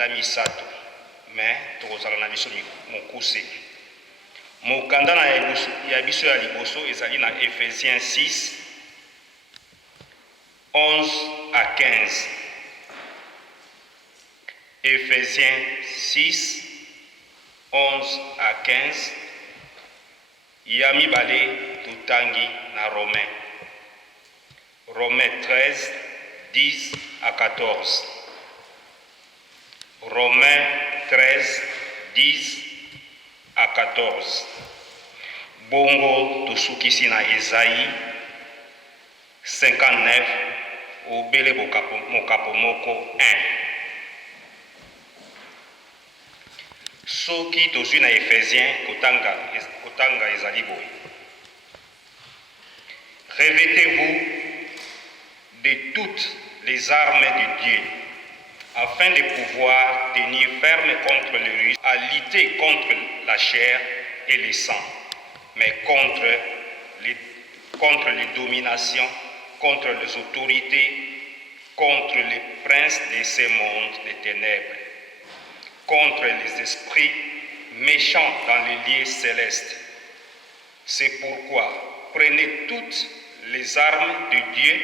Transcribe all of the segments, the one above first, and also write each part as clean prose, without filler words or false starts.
mikanda misato mais tokozala na biso mokuse. Mokanda na ya biso ya liboso ezali na Ephésiens 6 11 à 15. Ephésiens 6 11 à 15. Ya mibale tutangi na Romains. Romains 13 10 à 14. Romains 13 10 à 14. Bongo tusukisi na Esaïe 59 obele mokapo moko 1. Soki tozwi na Ephésiens kotanga ezali boye. Revêtez-vous de toutes les armes de Dieu afin de pouvoir tenir ferme contre le risque à lutter contre la chair et le sang, mais contre les dominations, contre les autorités, contre les princes de ce monde des ténèbres, contre les esprits méchants dans les lieux célestes. C'est pourquoi prenez toutes les armes de Dieu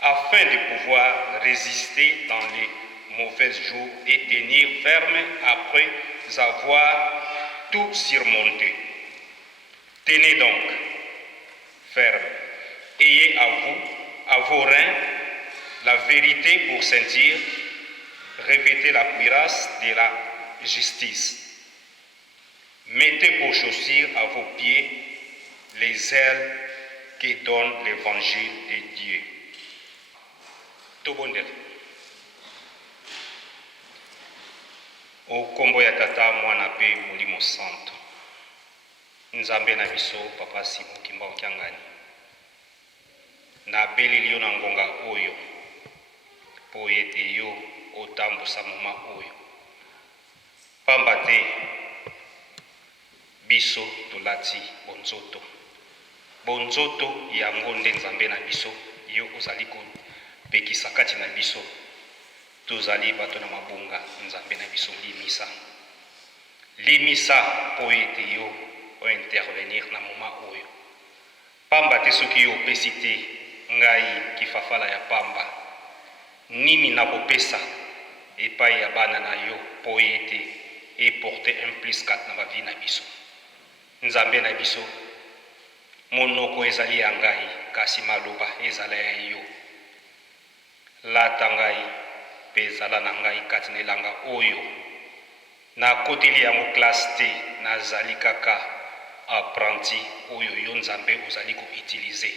afin de pouvoir résister dans les mauvais jours et tenir ferme après avoir tout surmonté. Tenez donc ferme. Ayez à vos reins la vérité pour sentir. Revêtez la cuirasse de la justice. Mettez pour chaussures à vos pieds les ailes qui donnent l'évangile de Dieu. Tobondel. Okombo ya tata mwana pe molimo santo. Nzambe na biso papa Simon Kimba Okiangani. Na beleli yo na ngonga oyo. Po ete yo otambusa moma oyo. Pamba te biso tolati bonzoto. Bonzoto yango nde Nzambe na biso yo ozali kopekisa kati na biso. Tozali bato na mabunga Nzambe na biso limisa. Limisa po ete yo o intervenir na moma oyo. Pamba te soki yo opesi te ngai kifafala ya pamba. Nini na kopesa epai ya bana na yo po ete eporte un plus 4 na bavi na biso. Nzambe na biso monoko ezali ya ngai kasi maloba ezala ya yo. Lata ngai pe ezala na ngai kati na elanga oyo. Na koteli yango classe te nazali kaka apprenti oyo yo Nzambe ozali ko utiliser.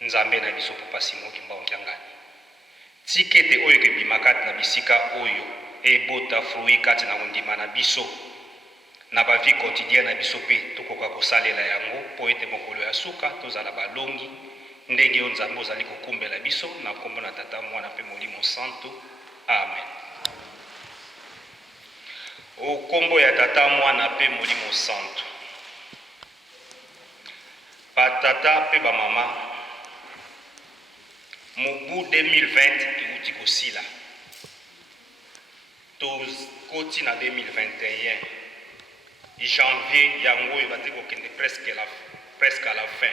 Nzambe na biso papa Simon Kimba Okiangani. Tikete oyo ke bimakati na bisika oyo ebota fruit kati na ndima na biso. Na ba vie quotidienne na biso pe tokoka kosalela yango po ete mokolo ya suka tozala balongi ndenge yo Nzambe ozali kokumbela biso na kombo na tata mwana pe molimo santo. Amen. Okombo ya tata mwana pe molimo santo. Ba tata pe ba mama mobu 2020 euti kosila. Koti na 2021 janvier yango oyo bazali kokende presque à la fin.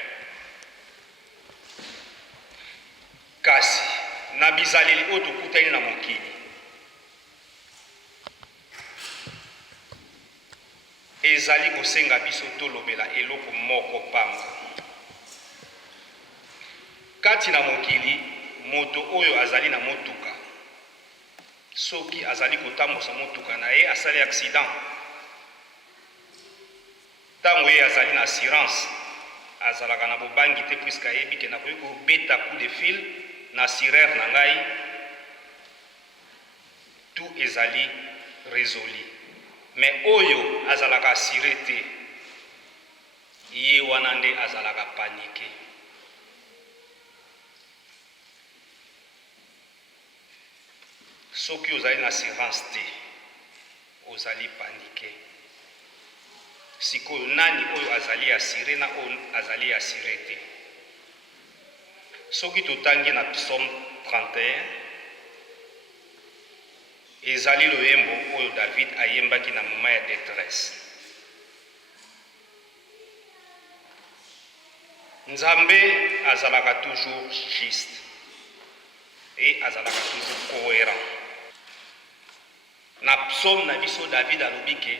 Kasi na bizaleli oyo tokutani na mokili ezali kosenga biso tolobela eloko moko pamba. Kati na mokili moto oyo azali na motuka soki azali kotambusa motuka na ye asali accident, tango ye azali na assurance azalaka na bobangi te puisque ayebi ke nakoki kobeta coup de fil na sirere na ngai, tout ezali résolu. Mais oyo azalaka assuré te ye wana nde azalaka paniqué. Soki ozali na assurance te ozali paniqué. Sikoyo nani oyo azali assuré na oyo azali assuré te. Soki totangi na Psaume 31 ezali loyembo oyo David ayembaki na moment ya détresse. Nzambe azalaka toujours juste et azalaka toujours cohérent. Na psaume na biso David alobike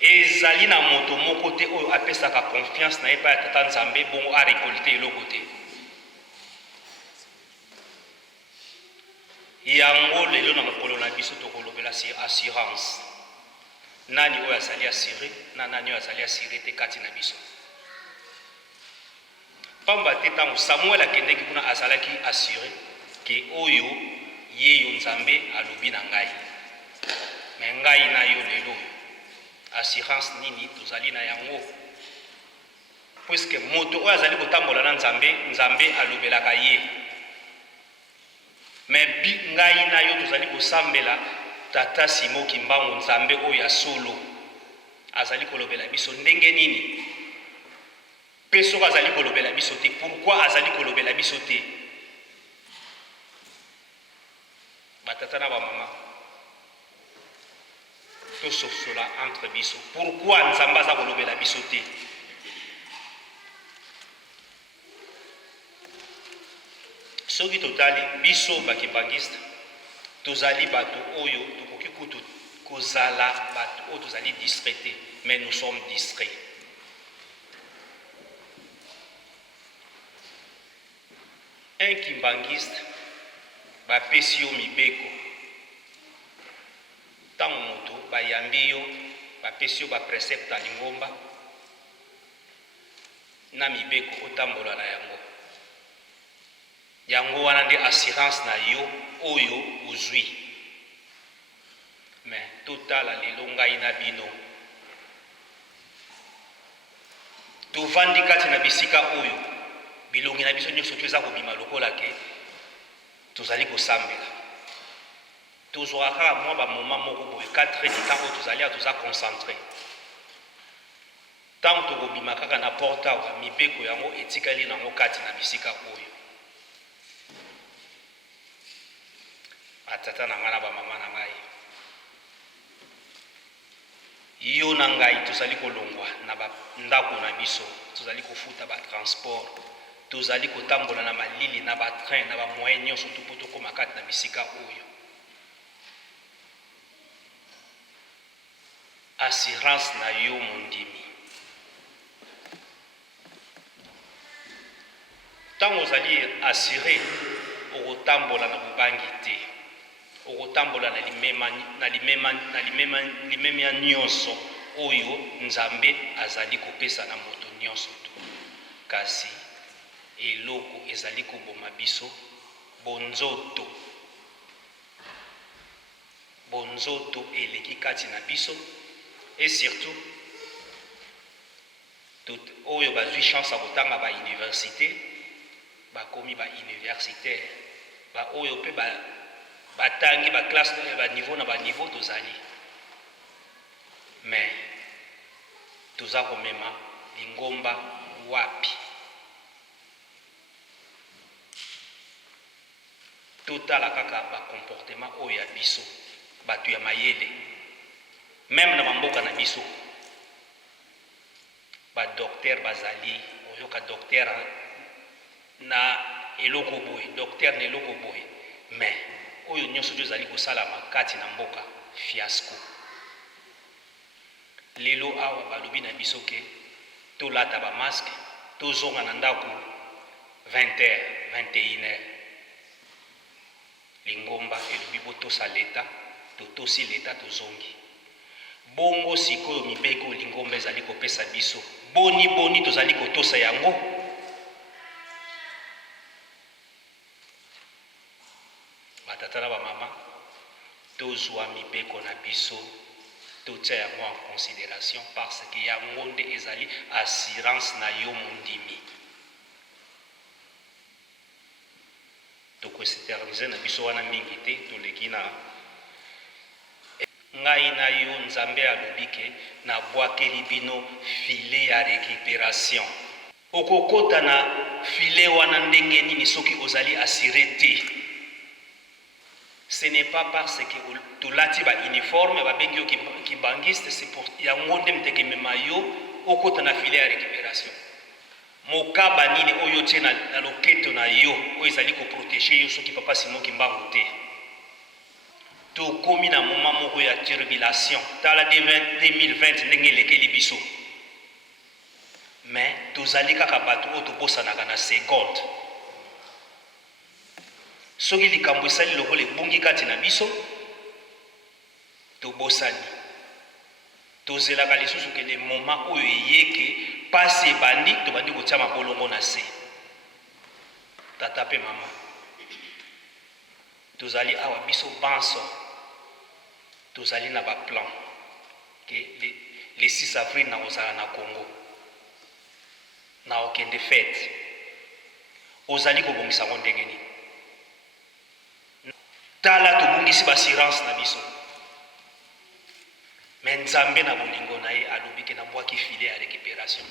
ezali na moto moko te oyo apesaka confiance na ye pa ya tata Nzambe bongo a récolté eloko te. Yango lelo na mokolo na biso tokolobela assurance. Nani oyo azali assuré na nani oyo azali assuré te kati na biso. Pamba te ntango Samuel akendeki kuna azalaki assuré ke oyo ye yo Nzambe alobi na ngai. Me ngai na yo lelo assurance nini tozali na yango? Puisque moto oyo azali kotambola na Nzambe, Nzambe alobelaka ye. Mais ngai na yo tozali kosambela tata Simo Kimbangu Nzambe oyo ya solo azali kolobela biso ndenge nini? Pe soki azali kolobela biso te, pourquoi azali kolobela biso te? Batata na bamama tososola entre biso, pourquoi Nzambe aza kolobela biso te? Soki totali biso bakibangiste tozali bato oyo tokoki kutu kozala bato oyo tozali distraité, mais nous sommes distraits. Un kimbangiste bapesi yo mibeko ntango moto bayambi yo bapesi yo baprecepte ya lingomba na mibeko otambola na yango. Yango wana nde assurance na yo oyo ozwi. Mais totala lelo ngai na bino tovandi kati na bisika oyo bilongi na biso nyonso to eza kobima lokola ke tozali kosambela. Tozwaka kaka mwa bamoma moko boye 4 heures du temps oyo tozali toza concentré. Ntango tokobima kaka na porte awa mibeko yango etikali nango kati na bisika oyo. Atata na ngana bamama na ngai yo na ngai tozali kolongwa na ndako na biso, tozali kofuta batransport, tozali kotambola na malili na batrain na bamoyen nyonso mpo tokóma kati na bisika oyo. Assurance na yo mondimi ntango ozali assuré okotambola na bobangi te, okotambola na limemia nyonso oyo Nzambe azali kopesa na moto nyonso to. Kasi eloko ezali koboma biso bonzoto eleki kati na biso, et surtout tout oyo bazwi chance ya kotanga ba université bakomi ba universitaire ba oyo pe batangi ba classe ba niveau tozali. Mais toza komema lingomba wapi? Totala kaka ba comportement oyo ya biso batu ya mayele, même na mamboka na biso ba docteur bazali oyoka docteur na eloko boye, docteur na eloko boye, mais oyo nyonso tozali kosalama kati na mboka fiasco. Lelo awa balobi na biso ke tolata ba masque tozonga na ndako 20h 21h. Lingomba elobi botosa leta totosi leta tozongi. Bongo sikoyo mibeko lingomba ezali kopesa biso boni tozali kotosa yango. Batata na bamama tozwa mibeko na biso totia yango en considération parce que yango nde ezali assurance na yo mondimi. Tokoseternize na biso wana mingi te toleki na ngai na yo Nzambe alobi ke nabwakeli bino filet ya récupération. Okokota na filet wana ndenge nini soki ozali assuré te? Ce n'est pas parce que tu lati ba uniforme ba bengi ki bangiste, c'est pour ya ngonde mteke memayo okota na filet ya récupération. Mokaba nini oyo tie na loketo na yo oyo ezali ko protéger yo soki papa Simon Kimbangu te. Tokomi na moment moko ya turbulation tala 2020 ndenge elekeli biso. Mais tozali kaka bato oyo tobosanaka na seconde. Soki likambo esali lokola ebongi kati na biso tobosani. Tozelaka lisusu ke le moment oyo eyeke pasi ebandi tobandi kotia mabolongo na se. Tata pe mama tozali awa biso banso tozali na ba plan ke le 6 avril na ozala na Congo na okende fête ozali kobongisa ngo ndenge nini. Tala tobongisi ba assurance na biso. Mais Nzambe na bolingo na ye alobi ke na mbwaki filet ya récupération.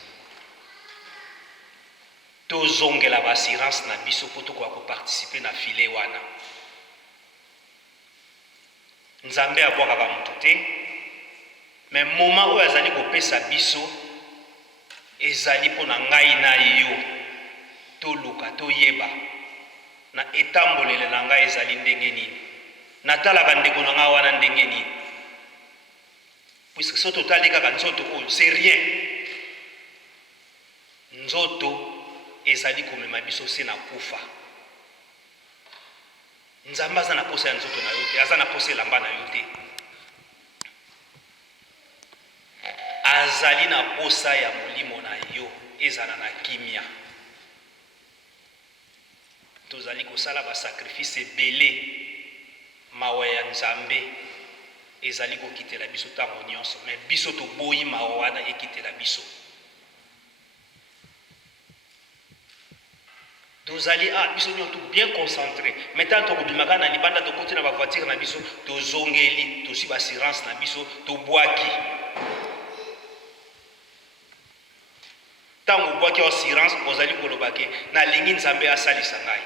Tozongela ba assurance na biso po tokoka koparticiper na filet wana. Nzambe abwakaka moto te, mais moment oyo azali kopesa biso ezali mpo na ngai na yo toluka toyeba na etambolele na ngai ezali ndenge nini, natalaka ndeko na ngai wana ndenge nini. Puisque soto tali kaka nzoto oyo c'est rien, nzoto ezali komema biso se na kufa. Nzambe aza na posa ya nzoto na yo te, aza na posa elamba na yo te, azali na posa ya molimo na yo ezala na kimia. Tozali kosala ba sacrifice ebele, mawa ya Nzambe ezali kokitela biso ntango nyonso, mais biso toboyi mawa wana ekitela biso. Tozali biso nyonso bien concentré. Maintenant tokobimaka na libanda tokoti na ba voiture na biso tozongeli tosi ba assurance na biso tobwaki. Tango bwaki assurance ozali kolobake na lingi Nzambe asalisa ngai.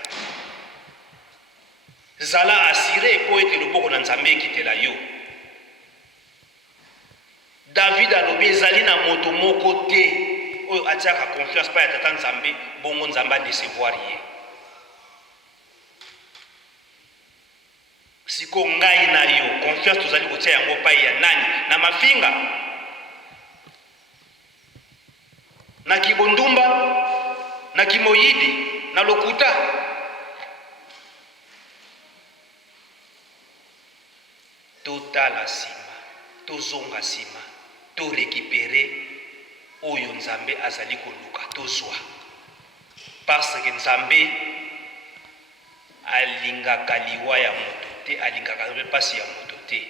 Zala assuré po ete loboko na Nzambe ekitela yo. David alobi ezali na moto moko te oyo atiaka confiance pa ya tata Nzambe bongo Nzambe adecevoir ye. Siko ngai na yo confiance tozali kotia yango pa ya nani? Na mafinga, na kibondumba, na kimoyidi, na lokuta. Totala sima, tozonga sima, to récupérer oyo Nzambe azali koluka tozwa. Parce que Nzambe alingaka liwa ya moto te, alingaka mpe pasi ya moto te.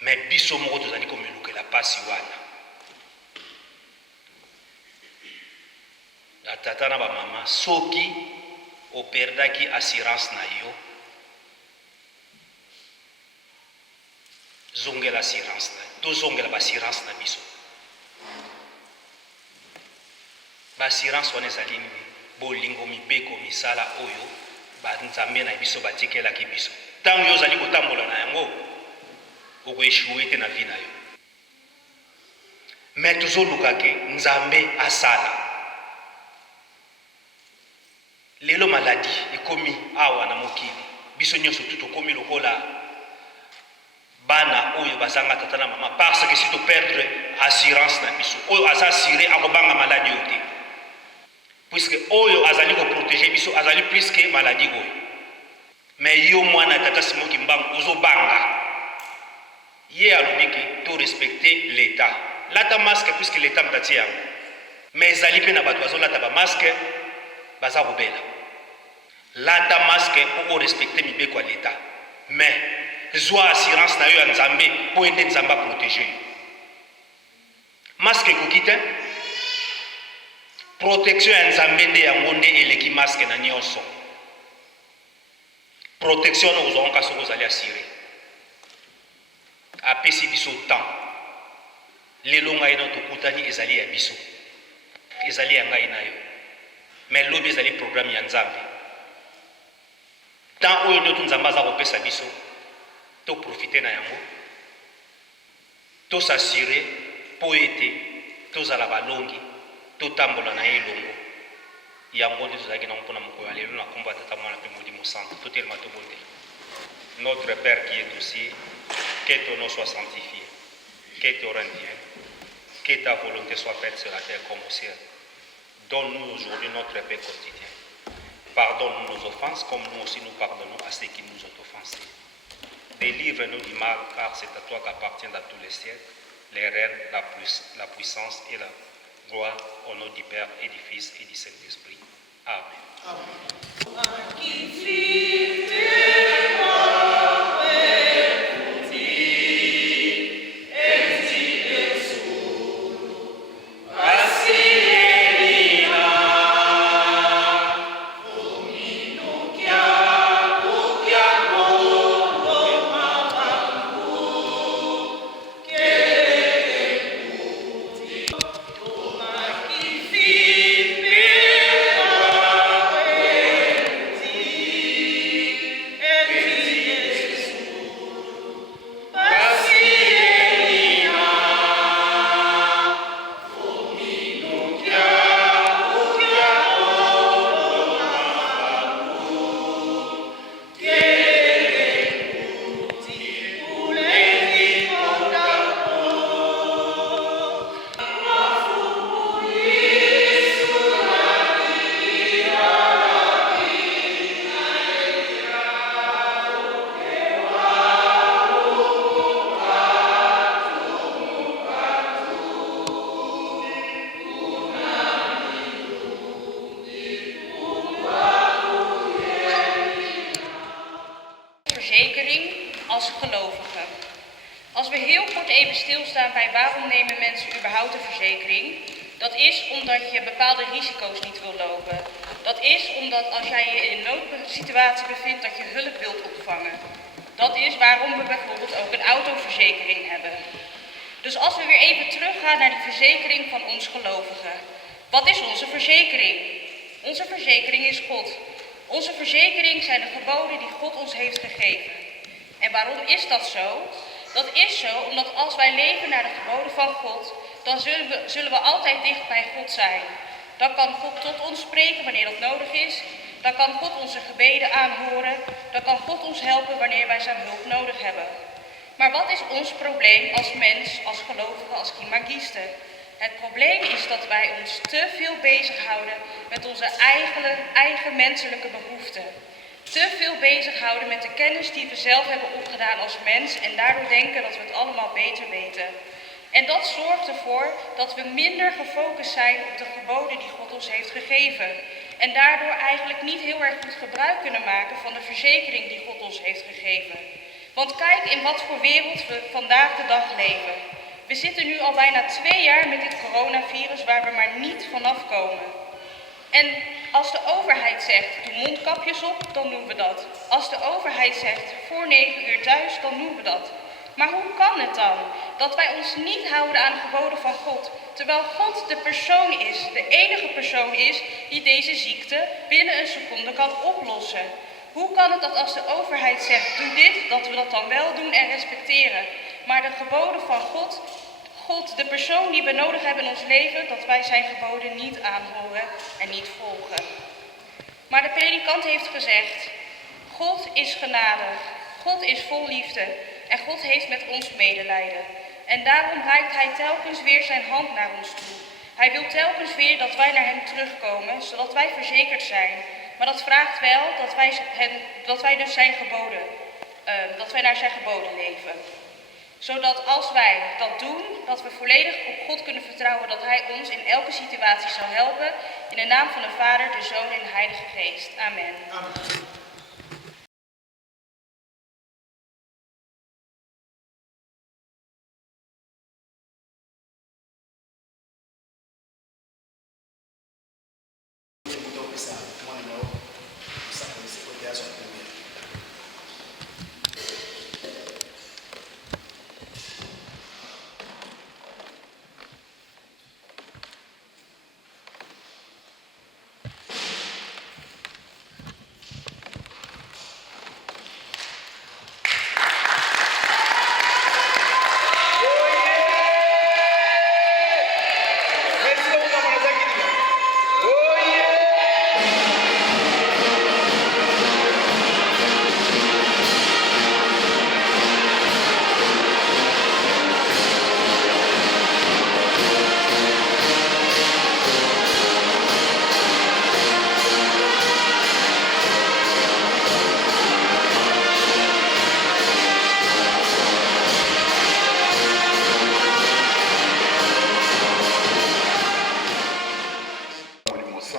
Mais biso moko tozali komelukela pasi wana. Na tata na ba mama soki operdaki assurance na yo, zongela assurance na tozongela ba assurance na biso. Ba assurance wana ezali nini? Bolingo mibeko misala oyo ba Nzambe na biso batikelaki biso. Tango yo ozali kotambola na yango okoeshuwe te na vie na yo. Mais tozoluka ke Nzambe asala. Lelo maladie ekomi awa na mokili. Biso nyonso tuto komi lokola bana oyo bazanga tata na mama, parce que si to perdre assurance na biso oyo asa assuré akobanga maladie oyo te. Puisque oyo azali ko protéger biso azali plus que maladie oyo. Mais yo mwana tata Simon Kimbangu ozobanga. Ye alobi ke to respecter l'état. Lata masque puisque l'état mtati yango. Mais ezali pe na bato bazolata ba masque baza kobela. Lata masque pour respecter mibeko ya l'état. Mais zwa assurance na yo ya Nzambe po ende Nzamba protéger yo. Masque kokite protection ya Nzambe nde yango nde eleki masque na nyonso. Protection na ozonga soko zali assuré. Apesi biso temps. Lelo ngai na tokutani ezali ya biso. Ezali ya ngai na yo. Mais lobi ezali programme ya Nzambe. tant oyo nde nzambe aza kopesa biso toprofite na yango tosasire mpo ete tozala balongi totambola na ye elongo yango nde tozalaki nango mpona mokolo ya lelo na kombo ya tata mwana mpe molimo santo totelema tobondela. Notre Père qui est aux cieux, que ton nom soit sanctifié, que ton règne vienne, que ta volonté soit faite sur la terre comme au ciel. Donne-nous aujourd'hui notre pain quotidien. Pardonne-nous nos offenses comme nous aussi nous pardonnons à ceux qui nous ont offensés. Délivre-nous du mal, car c'est à toi qu'appartiennent dans tous les siècles les règnes, la puissance et la gloire au nom du Père et du Fils et du Saint-Esprit. Amen. Verzekering als gelovige. Als we heel kort even stilstaan bij waarom nemen mensen überhaupt een verzekering, dat is omdat je bepaalde risico's niet wil lopen. Dat is omdat als jij je in een noodsituatie bevindt dat je hulp wilt ontvangen. Dat is waarom we bijvoorbeeld ook een autoverzekering hebben. Dus als we weer even teruggaan naar die verzekering van ons gelovigen. Wat is onze verzekering? Onze verzekering is God. Onze verzekering zijn de geboden die God ons heeft gegeven. En waarom is dat zo? Dat is zo omdat als wij leven naar de geboden van God, dan zullen we altijd dicht bij God zijn. Dan kan God tot ons spreken wanneer dat nodig is. Dan kan God onze gebeden aanhoren. Dan kan God ons helpen wanneer wij zijn hulp nodig hebben. Maar wat is ons probleem als mens, als gelovigen, als kimagisten? Het probleem is dat wij ons te veel bezighouden met onze eigen menselijke behoeften. Te veel bezighouden met de kennis die we zelf hebben opgedaan als mens en daardoor denken dat we het allemaal beter weten. En dat zorgt ervoor dat we minder gefocust zijn op de geboden die God ons heeft gegeven. En daardoor eigenlijk niet heel erg goed gebruik kunnen maken van de verzekering die God ons heeft gegeven. Want kijk in wat voor wereld we vandaag de dag leven. We zitten nu al bijna 2 jaar met dit coronavirus waar we maar niet vanaf komen. En als de overheid zegt, doe mondkapjes op, dan doen we dat. Als de overheid zegt, voor 9 uur thuis, dan doen we dat. Maar hoe kan het dan dat wij ons niet houden aan de geboden van God, terwijl God de persoon is, de enige persoon is die deze ziekte binnen een seconde kan oplossen? Hoe kan het dat als de overheid zegt, doe dit, dat we dat dan wel doen en respecteren? Maar de geboden van God, de persoon die we nodig hebben in ons leven, dat wij zijn geboden niet aanhoren en niet volgen. Maar de predikant heeft gezegd, God is genadig, God is vol liefde en God heeft met ons medelijden. En daarom reikt hij telkens weer zijn hand naar ons toe. Hij wil telkens weer dat wij naar hem terugkomen, zodat wij verzekerd zijn. Maar dat vraagt wel dat wij dus naar zijn geboden leven. Zodat als wij dat doen, dat we volledig op God kunnen vertrouwen dat hij ons in elke situatie zal helpen. In de naam van de Vader, de Zoon en de Heilige Geest. Amen. Amen.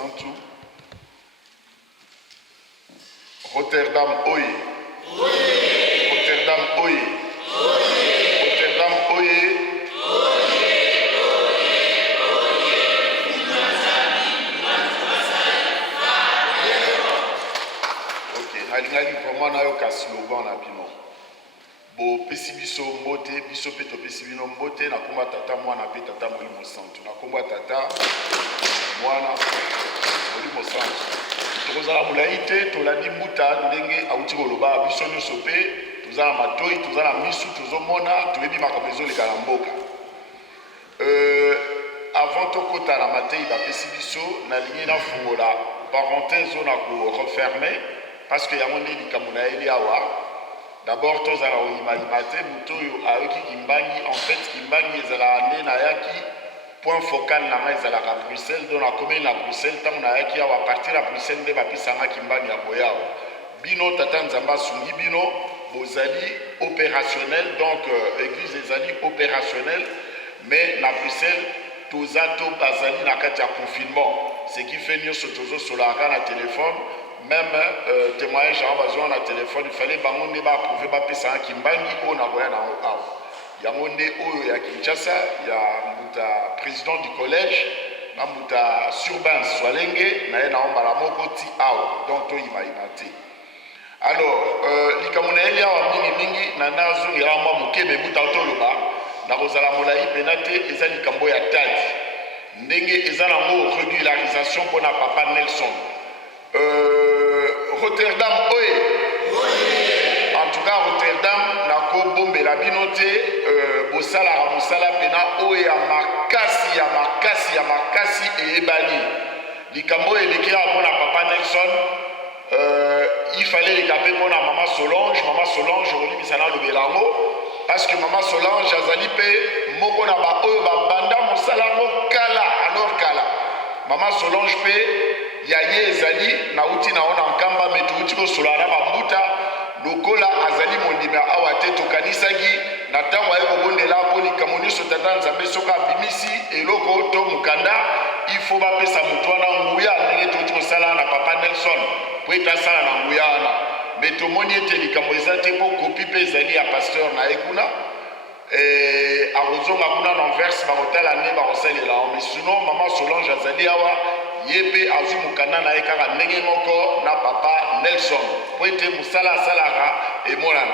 Mosantu. Rotterdam, oye. Rotterdam, oye. Rotterdam, oye. Ok, nalingali vraiment nayoka slogan na bino. Bo pesi biso mbote, biso pe topesi bino mbote na komba tata mwana pe tata Molimo Santu. Na komba tata mwana Molimo Santu. Tokozala molai te tolandi mbuta ndenge auti koloba biso nyonso pe tozala matoi, tozala misu, tozomona toyebi makambo ezoleka na mboka. Avant tokota na matei bapesi biso nalingi nafungola parenthèse na ko refermer parce que yango nde likambo na eli awa. D'abord, tous à l'imaginaté, Moutoyo a eu Kimbangi, en fait, Kimbangi est à la Nayaki, point focal na mais à la Bruxelles, dont la commune à Bruxelles, tant Nayaki à partir à Bruxelles, de Bapisanga Kimbangi à Boyao. Bino Tatan Zamba Sungi Bino, Bozali opérationnel, donc église des alliés opérationnel, mais na Bruxelles, Tozato Bazali na Katia confinement, ce qui fait nous sur Solara na téléphone. Même témoignage j'avais besoin na téléphone il fallait bangonde ba approuver ba pesa Kimbangi o na boya na o yangonde oyo ya Kinshasa ya muta président du collège na muta Surban Swalenge na na ombala moko ti awo donc to imaginate alors likamona elia wa mingi na nazo ya mwa mukebe muta otoloba na kozala molai penate eza likambo ya tadi ndenge eza na mo régularisation pour na papa Nelson. Rotterdam, oye. En tout cas, Rotterdam, nako bombe la binote, bosala mosala pena oye ya makasi et ebali. Likambo eleki pour la papa Nelson, il fallait les caper pour la maman Solange, relimisa na lobelango parce que maman Solange azali pe moko na ba oyo ba banda mosala ngo kala alors kala. Maman Solange pe yaye ezali na uti na ona nkamba metu uti ko solana mabuta lokola azali mondima awa te tokanisaki na tango aye kobondela po likamoniso tata nzambe soka bimisi eloko to mukanda il faut bapesa mutu wana nguya ndenge tuti kosala na papa Nelson po etasala na nguya wana me tomoni ete likambo eza te po kopi mpe ezali ya pasteur na ye kuna akozonga kuna na verse bakotala nde bakosalela mais sinon mama Solange azali awa yepe azu mukanda na ye kaka ndenge moko na papa Nelson po ete mosala asalaka emonana.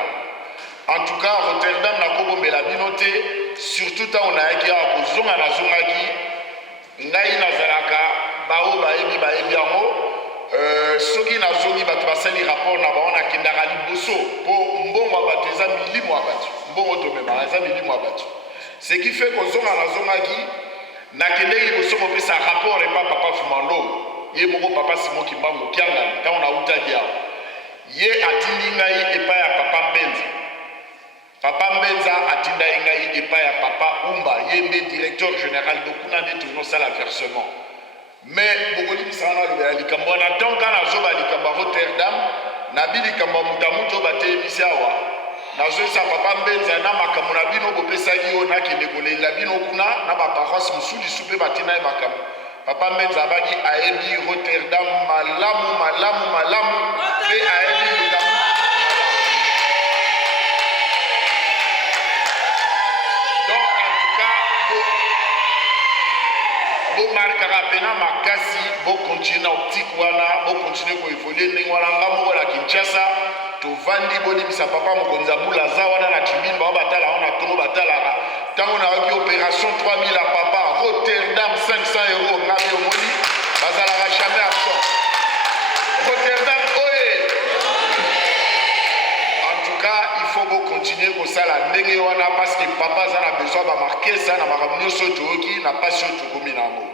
En tout cas Rotterdam nakobombela bino te surtout ntango nayaki awa kozonga nazongaki ngai nazalaka bao bayebi yango soki nazongi bato basali rapport na bango nakendaka liboso mpo mbongo ya bato eza milimo ya bato mbongo tomemaka eza milimo ya bato ce qui fait kozonga nazongaki nakendeki liboso kopesa rapport epa papa Fumando ye moko papa Simon Kimbangu kiangani ntango nautaki awa ye atindi ngai epai ya papa Mbenza atindai ngai epai ya papa Umba ye nde directeur général dokuna nde tonosala versement mais bokolimisa wana lobela likambo wana ntonga nazoba likambo ya Rotterdam nabi likambo ya mutamutu bateyebisi awa nazoyisa papa Mbenza na makambo na bino bopesaki yo nakende kolelela bino kuna na baparoise mosusu lisu mpe batina ye makambo papa Mbenza abaki ayebi Rotterdam malamu mpe ayebi likambo donc en tout cas bomarkaka pena makasi bokontinue na optique wana bokontinue koevolue ndenge wana nga moko na Kinshasa tovandi bolimisa papa mokonzi abula aza wana na Kimbini bao batala wana ntongo batalaka ntango nawaki opération 3000 ya papa Rotterdam 500 € ngabe omoni bazalaka jamais absent Rotterdam oye. En tout cas il faut bokontinue kosala ndenge wana parce que papa aza na besoin bamarke sa na makambo nyonso toyoki na pasi oyo tokomi na yango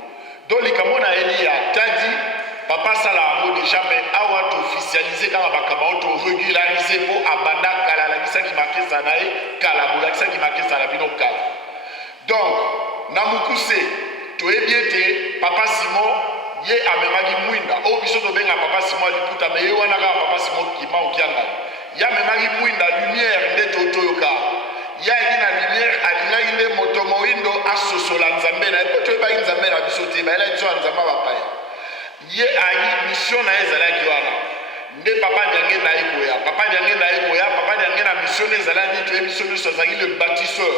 donc likambo na yeli ya tadi papa sala yango déjà mais awa toofficialize kaka makambo oyo torégularize mpo abanda kala alakisaki makesa na ye kala bolakisaki makesa na bino kala donc na mokuse toyebi ete papa Simon ye amemaki mwinda oyo biso tobenga papa Simon liputa me ye wana kaka papa Simon kima okiangani ye amemaki mwinda lumière nde totoyoka ya eki na lumière alingaki nde moto moyindo asosola nzambe na ye po toyebaki nzambe na biso te bayela biso ya nzambe bapaya ye ayi mission na ezalaki wana nde papa nyange na ekoya papa nyange na mission ezalaki to mission nyonso azalaki le bâtisseur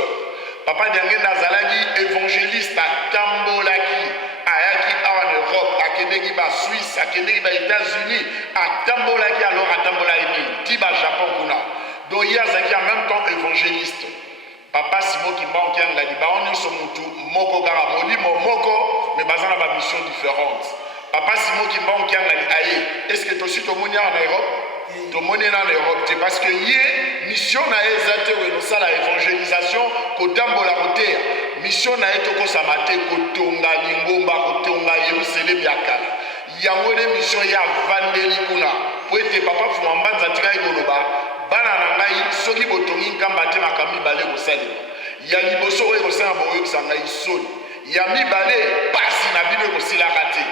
papa nyange azalaki évangéliste atambolaki ayaki awa na Europe akendeki ba Suisse akendeki ba États-Unis atambolaki alors atambolaki nini ti ba Japon kuna donc ye azalaki en même temps évangéliste papa Simon Kimba okiangaki bango nyonso mutu moko kaka molimo moko mais baza na ba mission différente papa Simon Kimba okiangaki aye est-ce que tosi tomoni awa na Europe tomoni na Europe te parce que ye mission na ye eza te oyo enosala évangélisation kotambola koteya mission na ye tokosama te kotonga lingomba kotonga Yerusalem ya kala yango nde mission ye avandeli kuna po ete papa fuma mbanza tikaki koloba bana na ngai soki botongi nkamba te makambo mibale kosalema ya liboso oyo ekosala boyebisa ngai soni ya mibale pasi na bino ekosilaka te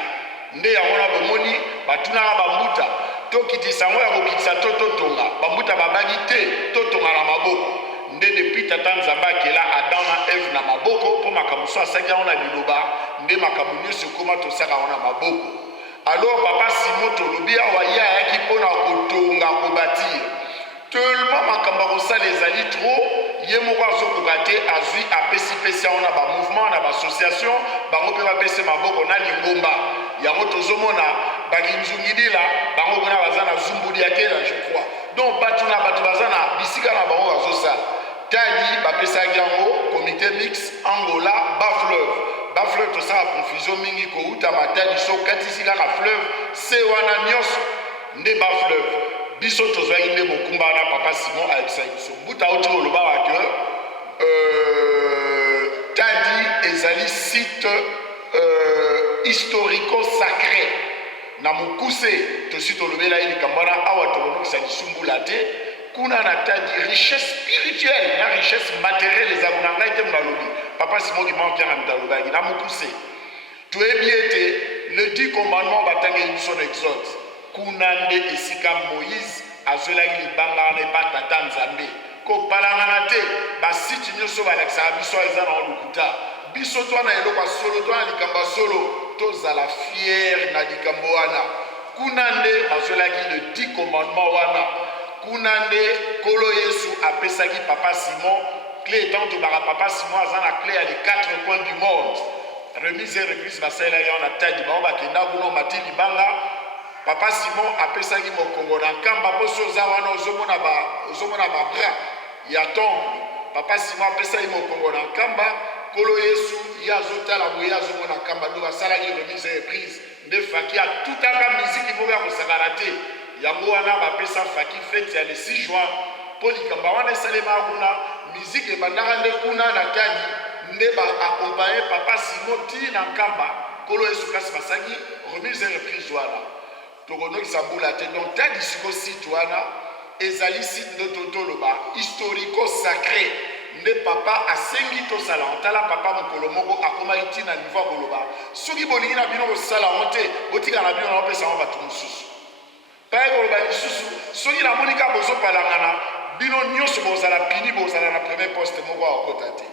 nde yango na bomoni batunaka bambuta tokitisa yango ya kokitisa to totonga bambuta babaki te totonga na maboko nde depuis tata nzambe akela adam na eve na maboko mpo makambo so asaki yango na liloba nde makambo nyonso ekoma tosaka yango na maboko alors papa Simon tolobi awa ye ayaki mpona kotonga kobatire tellement makambo akosala ezali trop ye moko azokoka te azwi apesipesi yango na bamouvement na baassociation bango mpe bapesi maboko na lingomba yango tozomona bakinzungidila bango kuna baza na zumbudi ya kela je crois donc bato baza na bisika na bango bazosala tadi bapesaki yango comité mix angola bafleuve tosala confusion mingi kouta matadi so katisi kaka fleuve se wana nyonso nde bafleuve biso tozwaki nde mokumba wana papa Simon ayebisaki biso mbuta oti koloba wake tadi ezali site historico sacré na mokuse tosi tolobela ye likambo wana awa tokonokisa lisumbula te kuna na tadi richesse spirituelle na richesse matérielle eza kuna ngai te monalobi papa Simon Kimba okianga mitalobaki na mokuse toyebi ete le 10 commandement batangeli biso na exode kuna nde esika Moïse azwelaki libanga wana epa tata nzambe kopalangana te basiti nyonso balakisaka biso eza na olukuta biso twana eloko ya solo twana likambo ya solo tozala fiere na likambo wana kuna nde bazwelaki le 10 commandement wana kuna nde kolo Yesu apesaki papa Simon clé étant tobaka papa Simon aza na clé ya les 4 coins du monde remise et reprise basalela yo na tadi bango bakenda kuna omati libanga papa Simon apesaki mokongo na nkamba mpo so oza wana ozomona babra ya tombe papa Simon apesaki mokongo na nkamba kolo Yesu ye azotala boye azomona nkamba donc asalaki remise et reprise nde faki atutaka miziki moko ya kosakana te yango wana bapesa faki fete ya le 6 juin mpo likambo wana esalemaka kuna miziki ebandaka nde kuna na tadi nde baakompagne papa Simon ti na nkamba kolo Yesu kasi basaki remise et reprise wana tokonokisa mbula te donc tadi siko site wana ezali site nde toloba historico sacré nde papa asengi tosala otala papa mokolo moko akomaki ti na niveau ya koloba soki bolingi na bino kosala yango te botika na bino na bopesa yango bato mosusu paye koloba lisusu soki namoni kaka bozopalangana bino nyonso bozala pini bozala na premier poste moko akota te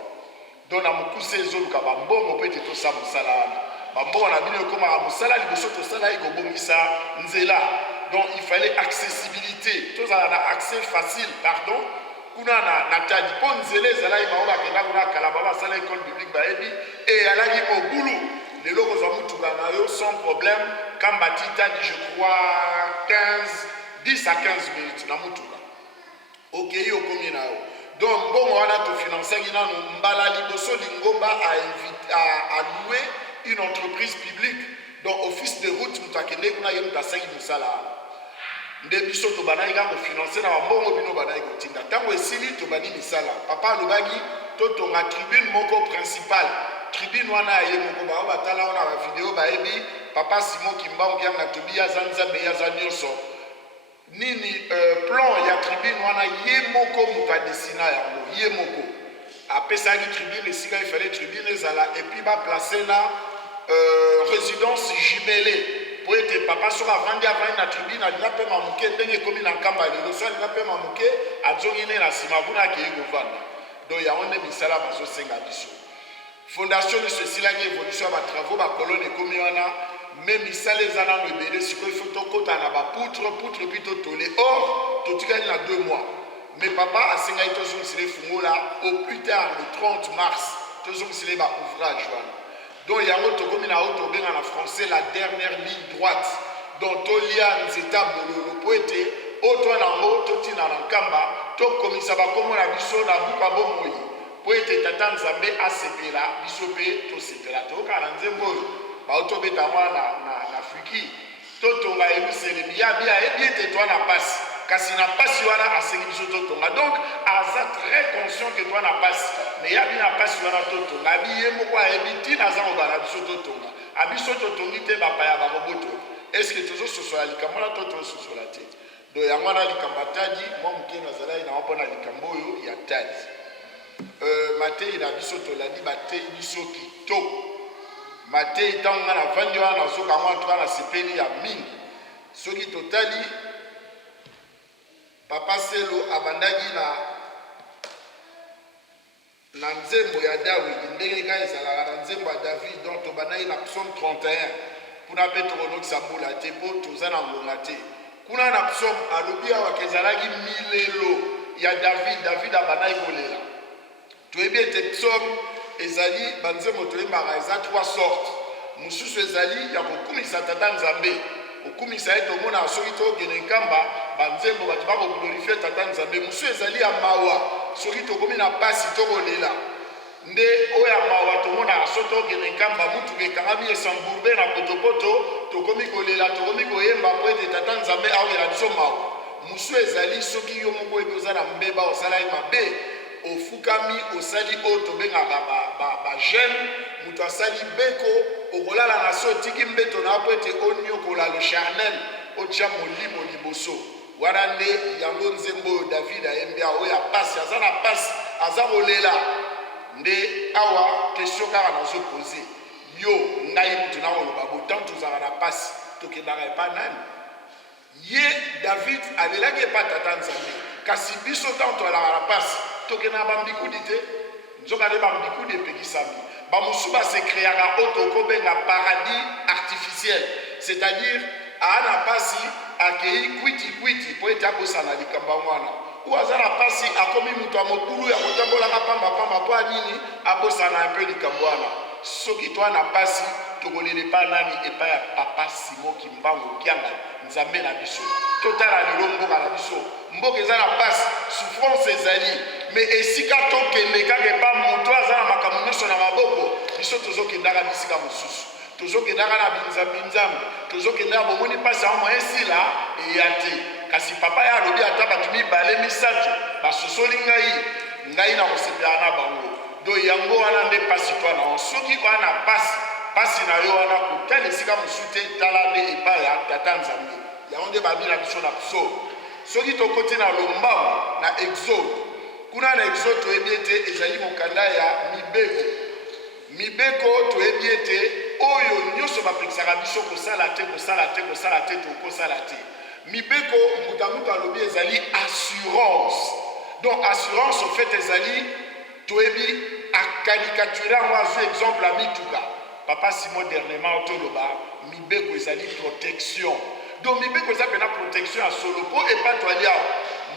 donc na mokuse ezoluka bambongo mpo ete tosala mosala wana bambongo na bino ekomaka mosala liboso tosala ekobongisa nzela donc il fallait accessibilité tozala na accès facile pardon kuna na tadi mpo nzela ezalaki bango bakenda kuna kala ba basala école biblique bayebi eyalaki mobulu lelo kozwa mutuka na yo sans problème kamba ti tadi je crois 10 à 15 minutes na mutuka okei okomi na yo donc mbongo wana tofinansaki nanu mbala liboso lingomba a loué une entreprise publique donc office de route mutu akende kuna ye mutu asaki mosala wana nde biso tobandaki kaka kofinanse na bambongo bino bandaki kotinda ntango esili tobandi misala papa alobaki totonga tribune moko principale tribune wana ye moko bao batala wana bavideo bayebi papa Simon Kimba okianga tobi aza nzambe aza nyonso nini plan ya tribune wana ye moko mutu adesina yango ye moko apesaki tribune esika ifale tribune ezala epuis baplace na résidence jumelée po ete papa soki avandi na tribune alinga mpe mamuke ndenge ekomi na nkamba lelo so alinga mpe mamuke azongi ne na nsima kuna akei kovanda donc yango nde misala bazosenga biso fondation nyonso esilaki évolution ya batravaux bakolone ekomi wana même misala eza nano ebele sikoyo ifo tokota na bapoutre puis totole or totikali na 2 mois mais papa asengai tozongisela efungola au plus tard le 30 mars tozongisela baouvrage wana donc yango tokomi na oyo tobenga na français la dernière ligne droite donc tolia nzeta bololo po ete oyo twana yango totina na nkamba tokomisa bakombo na biso na buka bomoi po ete tata nzambe asepela biso mpe tosepela toyoka na nzembo oyo baotobeta mwana na friki totonga yerusalemi yabi ayebi ete twana pasi kasi na pasi wana asengi biso totonga donc aza très conscient ke twana pasi me yabi na pasi wana totonga abi ye moko ayebi ntina aza kobala biso totonga abiso totongi te bapaya baroboto estce tozososola likambo wana to tozososola te do yango wana likambo atadi mwa moke nazalaki na mpona likambo oyo ya tadi matei na biso tolandi batei biso kitoko matei ntango nga navandi wana nazoka ngo antuka na sepeli ya mingi soki totali papa selo abandaki na nzembo ya dawidi ndenge kaka ezalaka na nzembo ya david donc tobandaki na psaume 31 kuna mpe tokonokisa mbula te mpo toza na ngonga te kuna na psaume alobi awaka ezalaki milelo ya david abandaki kolela toyebi ete psaume ezali banzembo toyembaka eza 3 sorte mosusu ezali ya kokumisa tata nzambe kokumisa ye tomona soki tokende nkamba banzembo bato bakoglorifie tata nzambe mosusu ezali ya mawa soki tokomi na pasi tokolela nde oyo ya mawa tomona so tokende nkamba mutuka ekangami esambourbe na potopoto tokomi kolela tokomi koyemba po ete tata nzambe aoyela biso mawa mosusu ezali soki yo moko oyebi oza na mbeba osalaki mabe ofukami osali oyo tobengaka bajeune moto asali beko okolala na se otiki mbeto na po ete oniokola le charnel otya molimo liboso wana nde yango nzembo oyo david ayembi awo oyo apasi aza na pasi aza kolela nde awa question kaka nazopose yo ngai mutu nakoloba botan tozala na pasi tokendaka epa nani ye david alelaki epa tata nzambe kasi biso ntango toalaka na pasi tokendaka bambikudi te nzoka nde bambikudi epekisami bamosusu basekreaka oyo tokobenga paradis artificiel c'est-à-dire aa na pasi akei kwitikwiti po ete abosana likambo mwana oyo aza na pasi akomi moto ya mobulu ya kotambolaka pambapamba mpo anini abosana mpe likambo wana soki toa na pasi tokolele epa nani epai ya papa simo kimbango kianga nzambe na biso totala lelo mboka na biso mboka eza na pasi souffrance ezali me esika tokende kaka epa moto aza na makambo nyonso na maboko biso tozokendaka bisika mosusu tozokendaka na binzambe tozokendaka bomoni mpasi yango moye esila eya te kasi papa ye alobi ata bato mibale misato basosoli ngai na kosepela na bango do yango wana nde pasi twana soki wana pasi na yo wana kotala esika mosusu te tala nde epai ya tata nzambe yango nde babi na biso na psaume soki tokoti na lombango na exode kuna na exode toyebi ete ezali mokanda ya mibeko toyebi ete oyo nyonso bapekisaka biso kosala te tokosala te mibeko mutu alobi ezali assurance donc assurance au fait ezali toyebi akarikature yango azwi exemple ya mituka papa simon dernièrement otoloba mibeko ezali protection donc mibeko eza pena protection ya solo mpo epa toali awa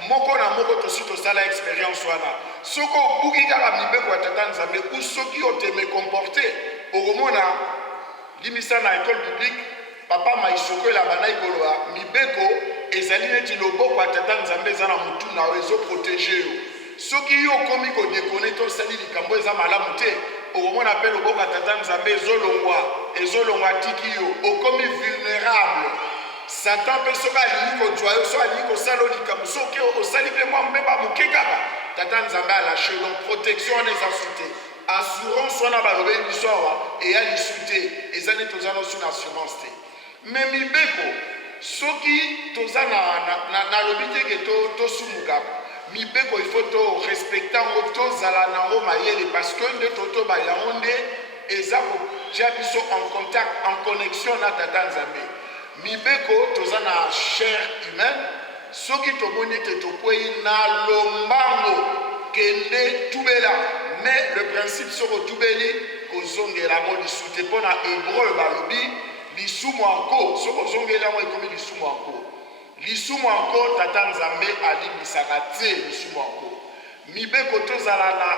moko na moko tosi tosala expérience wana soki obuki kaka mibeko ya tata nzambe ou soki oteme comporte okomona limisa na école biblique papa maisoko bandaki koloba mibeko ezali neti loboko ya tata nzambe eza na motu na yo ezoprotege yo soki yo okomi kodekone tosali likambo eza malamu te okomona mpe loboko ya tata nzambe ezolongwa tiki yo okomi vulnérable satan mpe soki alingi kozwa yo so alingi kosala yo likambo soki osali mpe mwa mbeba moke kaka tata nzambe alashe donc protection wana eza su te assurance wana balobeli biso awa eya lisu te eza neti toza nosu na assurance te me mibeko soki toza nalobi teke tosumukaka mibeko il faut to respecter yango tozala nango mayele parce que nde totoba yango nde eza kotia biso en contact en connexion na tata nzambe mibeko toza na chair humaine soki tomoni ete tokwei na lombango kende tubela mais le principe soko tubeli kozongela yango lisu te mpo na hébreu balobi lisumu anko soko zongela mo ekomi lisumu anko lisumu anko tata nzambe alimbisaka te lisumu anko mibeko tozala na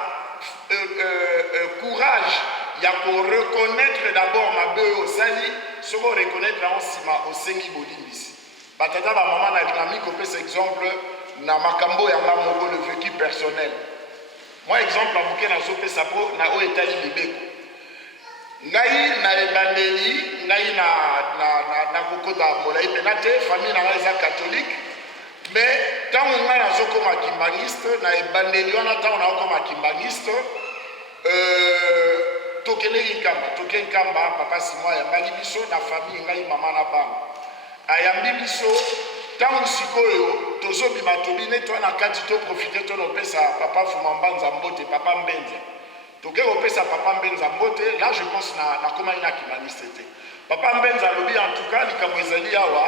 courage ya ko reconnaître d'abord mabe oyo osali soko reconnaître yango nsima osengi bolimbisi batata bamama nalingi kopesa exemple na makambo yanga moko le vécu personnel moi exemple abuke nazopesa mpo na oyo etali mibeko ngai na ebandeli ngai na kokota molai mpena te famille na ngai eza catholique mais ntango ngai nazokoma kimbangiste na ebandeli wana ntango naokoma kimbangiste tokendeki nkamba papa simo ayambaki biso na famille ngai mama na bana ayambi biso ntango sikoyo tozobima tobine to na kati toprofite tonopesa papa fumambanza mbote papa mbenza toke kopesa papa mbenza mbote là je pense nakomaki na kimbangiste te papa mbenza alobi en tout cas likambo ezali awa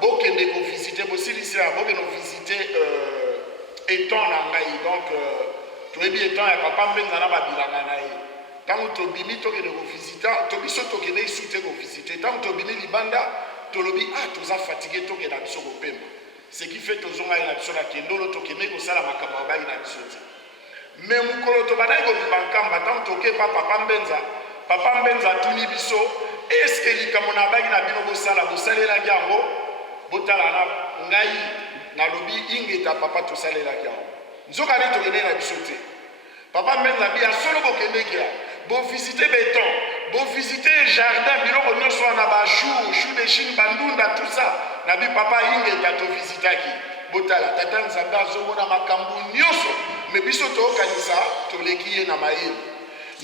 bokende kovisite bosilisila bokende kovisite eton na ngai donc toyebi eton ya papa mbenza na babilanga na ye ntango tobimi tokende kovisita tobiso tokende isu te kovisite ntango tobimi libanda tolobi toza fatigué tokende na biso kopemba ce qui fait tozongai na biso na kendolo tokende kosala makambo abai na biso te me mokolo tobandaki kobima nkamba ntango tokepa papa mbenza atuni biso eske likambo na baki na bino bosalelaki yango botala na ngai nalobi ingeta papa tosalelaki yango nzoka nde tokende na biso te papa mbenza bia solo bokendeki ya bovisite beton bovisite jardin biloko nyonso wana chou de chine bandunda tout ça nabi papa ingeta tovisitaki botala tata nzambe azomona makambo nyonso me biso tokanisa toleki ye na mayele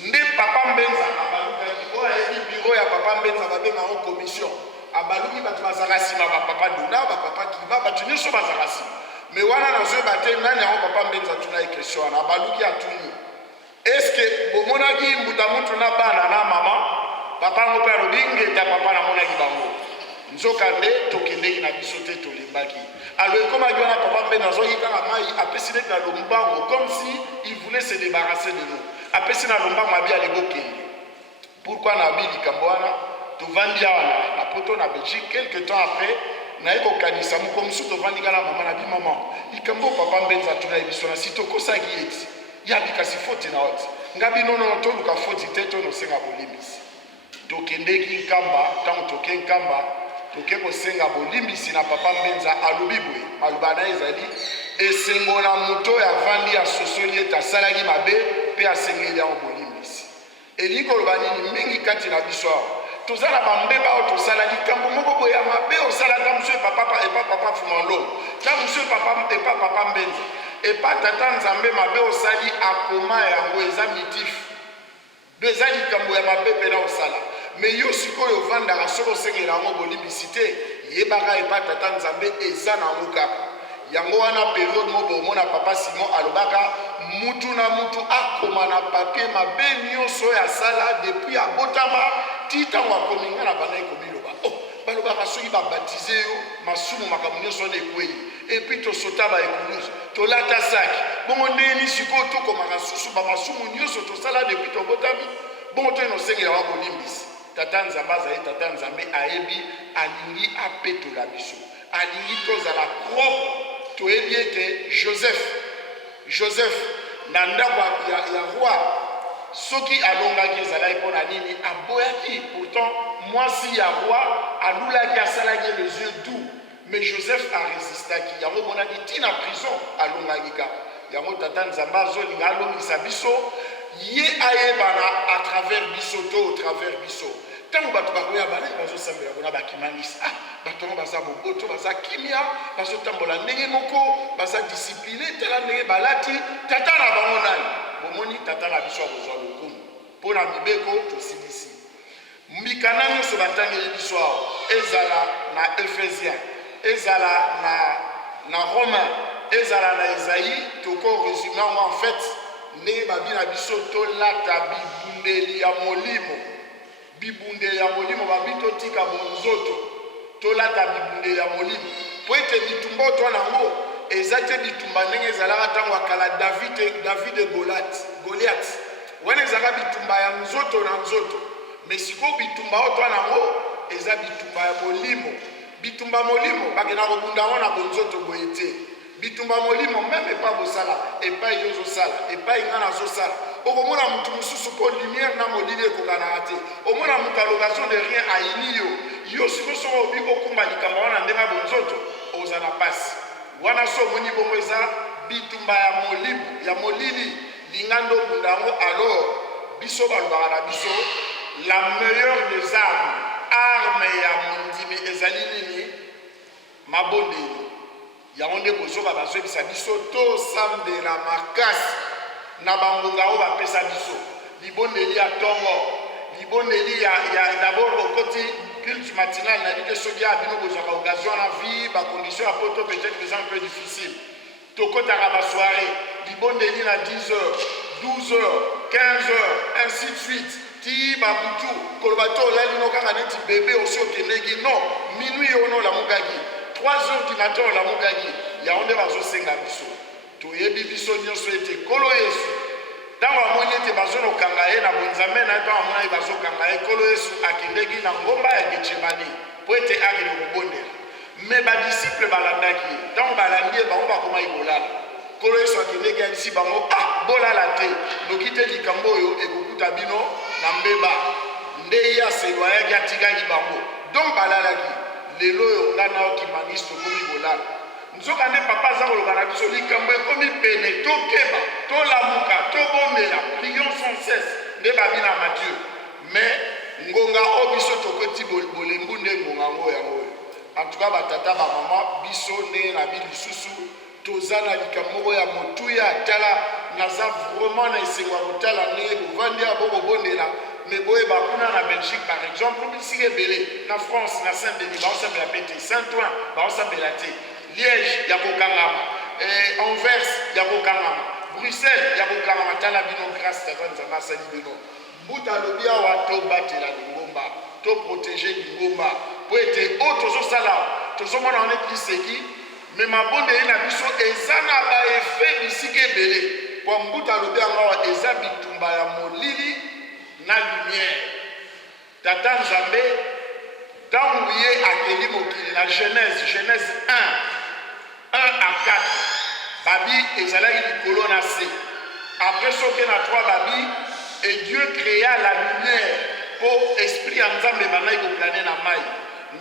nde papa mbenza abalukaki oyo ayebi biro ya papa mbenza babengango commission abaluki bato bazalaka nsima bapapa duna bapapa kiba bato nyonso bazalaka nsima me wana nazoyeba te nani yango papa mbenza tuna ye question wana abaluki atuni eske bomonaki mbuta mutu na bana na mama papa yango mpe alobi ngeta papa namonaki bango nzoka nde tokendeki na biso te tolembaki alo ekomaki wana papa mbenza azwaki kaka mai apesi neti na lombango comme si il voulait se débarrasser de nous apesi na lombango abi alebokende pourquoi na abi likambo wana tovandi awa na poto na Belgique quelque temps après naye kokanisa moko mosusu tovandi kala mama na bi mama likambo papa mbenza tuna biso na si tokosaki eti yabi kasi foti na oti ngabi nono toluka foti te tonosenga bolimbisi tokendeki nkamba ntango toke nkamba toke kosenga bolimbisi na papa mbenza alobi boye maloba na ezali esengo na moto oyo avandi asosoli ete asalaki mabe mpe asengeli yango bolimbisi elingi koloba nini mingi kati na biso awa toza na bambeba oyo tosala likambo moko boye ya mabe osala ta mosu epa papa fumandongo ta mosu epa papa mbenza epa tata nzambe mabe osali akoma yango eza mitifu do eza likambo ya mabe mpena osala me yo sikoyo ovandaka soki osengela yango bolimbisi te yebaka epa tata nzambe eza nango kaka yango wana periode moko omona papa simon alobaka mutu na mutu akoma na papie mabe nyonso oyo asala depuis abotama ti ntango akomi nga na banda ekomiloba balobaka soki babatize yo masumu makambo nyonso wana ekwei epuis tosota baekulusu tolata saki bongo ndeni sikoyo tokomaka susu bamasumu nyonso tosala depuis tobotami bongo toyena osengela wa bolimbisi tata nzambe azali tata nzambe ayebi alingi apetola biso alingi tozala propre toyebi ete joseph na ndako ya roi soki alongaki ezalaki mpo na nini aboyaki pourtant mwasi ya roi alulaki asalaki les yeux doux mais joseph aresistaki yango monaki ntina prison alongaki kaka yango tata nzambe azolinga alongisa biso ye ayebana à travers biso to au travers biso ntango bato bakoya balaki bazosambela bona bakimangisa bato ngo baza boboto baza kimia bazotambola ndenge moko baza discipline tala ndenge balati tata na bango nani bomoni tata na biso akozwa lokumu mpo na mibeko tosilisi mbikana nyonso batangeli biso awa ezala na ephésien ezala na romain ezala na esaïe toko resume yango en fait ndenge babi na biso tolata bibundeli ya molimo bibundeli ya molimo babi totika bonzoto tolata bibundeli ya molimo po ete bitumba oyo twana yango eza te bitumba ndenge ezalaka ntango akala david goliath wana ezalaka bitumba ya nzoto na nzoto me sikoyo bitumba oyo twana yango eza bitumba ya molimo. Bitumba molimo bakena kobunda ngo na bonzoto boye te. Bitumba molimo même epa bosala epai yo ozosala epai nga nazosala okomona mutu mosusu mpo lumière na molili ekokana te omona mutu a l'occasion de rien ayini yo sikoso obi okumba likambo wana ndenge ya bonzoto oza na pasi wana so omoni bongo eza bitumba ya molimo ya molili linga nde obunda yango alors biso balobaka na biso la meilleure des arme ya mondimi ezali nini mabondeli yango nde bozoka bazoyebisa biso tosambela makasi na bangonga oyo bapesa biso libondeli ya ntongo libondeli ya d'abord okoti culte matinale na bike soki ya bino bozwaka occasion na vie bacondition ya poto peut-être eza un peu difficile tokotaka basoirée libondeli na 10h 12h 15h ainsi de suite ti babutu koloba to olali no kaka neti bebe osi okendeki non minuit ono olamukaki 3h du matin olamukaki yango nde bazosenga biso toyebi biso nyonso ete kolo yesu ntango amoni ete bazonokanga ye na bonzambe na ye ntango amona ye bazokanga ye kolo yesu akendeki na ngomba ya getsemani mpo ete akende kobondela me badisiple balandaki ye ntango balandi ye bango bakomaki kolala kolo yesu akendeki alisi bango bolala te noki te likambo oyo ekokuta bino na mbeba nde ye aselwayaki atikaki bango donc balalaki lelo oyo nga na okimangisi tokomi kolala nzoka nde papa aza koloba na biso likambo ekomi pene tokeba tolamuka tobondela prions sans cesse nde babi na Matthieu mais ngonga oyo biso tokoti bolembu nde ngonga ngo yango oyo en tout cas batata bamama biso ndenge na bi lisusu toza na likambo moko ya motuya tala naza vraiment na esengo ya kotala ndenge bovandi ya bokobondela mais boyeba kuna na Belgique par exemple bisika ebele na France na Saint-Denis baosambela pe te Saint-Ouen baosambela te Liège ya kokangama Anvers ya kokangama Bruxelles ya kokangama tala bino grâce tata nzambe asali bino mbuta alobi awa tobatela lingomba toprotege lingomba po ete oyo tozosala tozomona wana ekiseki me mabonde ye na biso eza na baefe bisika ebele po mbuta alobi yango awa eza bitumba ya molili na lumière tata nzambe ntango ye akeli mokili na Genèse 1 à 4 babi ezalaki likolo na se après soki na 3 babi et Dieu créa la lumière pour esprit ya nzambe bandaki koplane na mai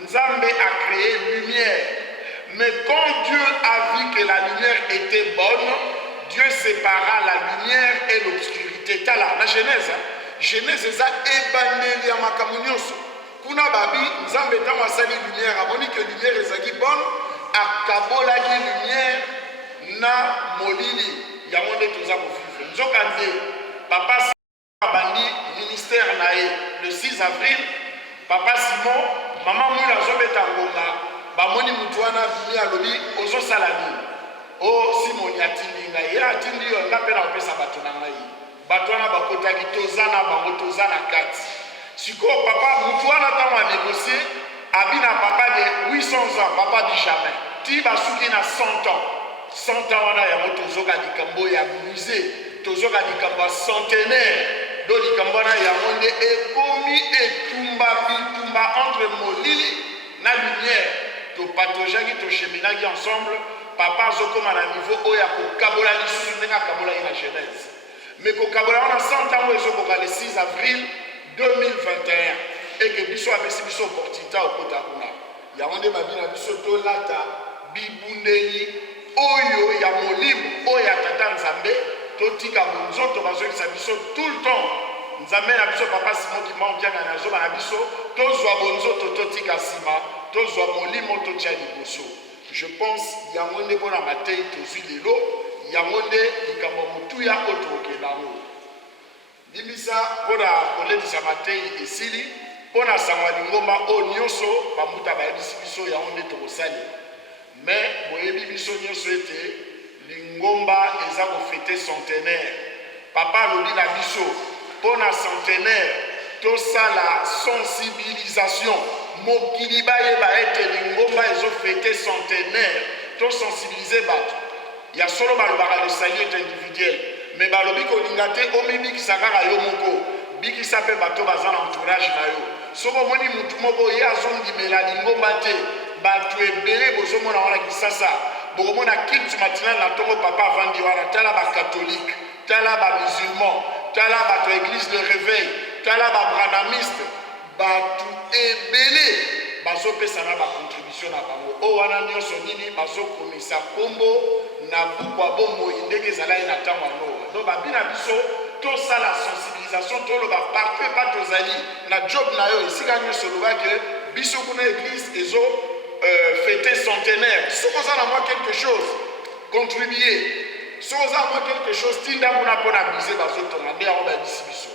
nzambe a créé lumière mais quand Dieu a vu que la lumière était bonne Dieu sépara la lumière et l'obscurité tala na Genèse eza ebandeli ya makambo nyonso kuna babi nzambe ntango asali lumière amoni que lumière ezalaki bonne akabolaki lumière na molili yango nde toza kovivre nzoka nde papa abandi ministère na ye le 6 avril papa Simon mama mwila azobeta ngonga bamoni mutu wana bini alobi ozosala nini Simoni atindi ngai ye atindi yo nga mpe na kopesa bato na ngai bato wana bakotaki toza na bango toza na kati sikoyo papa mutu wana ntango anégocie abi na papa de 800 ans papa du jamais ti basuki na 100 ans 100 ans wana yango tozoka likambo ya musée tozoka likambo ya centenaire do likambo wana yango nde ekomi etumba bitumba entre molili na lumière topatojaki tocheminaki ensemble papa azokoma na niveau oyo ya kokabola lisusu ndenge akabolaki na Genèse mais kokabola wana 100 ans oyo ezokoka le 6 avril 2021 eke biso apesi biso opportunité okota kuna yango nde babi na biso tolata bibundeli oyo ya molimo oyo ya tata nzambe totika bonzoto bazokisa biso tout le temps nzambe na biso papa Simon Kimbankianga na zoba na biso tozwa bonzoto totika nsima tozwa molimo totia liboso je pense yango nde mpona matei tozwi lelo yango nde likambo motuya oyo tokokenda yango limbisa mpona koletisa matei esili mpona sangwa lingomba oyo nyonso bambuta bayebisi biso yango nde tokosali mais boyebi biso nyonso ete lingomba eza kofete centenaire papa alobi na biso mpona centenaire tosala sensibilisation mokili bayeba ete lingomba ezofete centenaire tosensibilize bato ya solo balobaka le salut est individuel mais balobi kolinga te omibikisa kaka yo moko bikisa mpe bato baza na entourage na yo soko moni mutu moko ye azongimela lingomba te bato ebele bozomona wana kisasa bokomona kilte matinale na ntongo papa avandi wana tala bakatholike tala bamusulman tala bato église de réveil tala babranamiste bato ebele bazopesa na bacontribution na bango oyo wana nyonso nini bazokomisa kombo na buku ya bomoi ndenge ezalaki na ntango yango do babina biso tosala sensibilisation toloba partout epa tozali na job na yo esika nyonso olobaki biso kuna église ezo fêter centenaire soki oza na mwa quelque chose contribuer soki oza na mwa quelque chose tinda kuna mpo na bise bazotonga nde yango bayebisi biso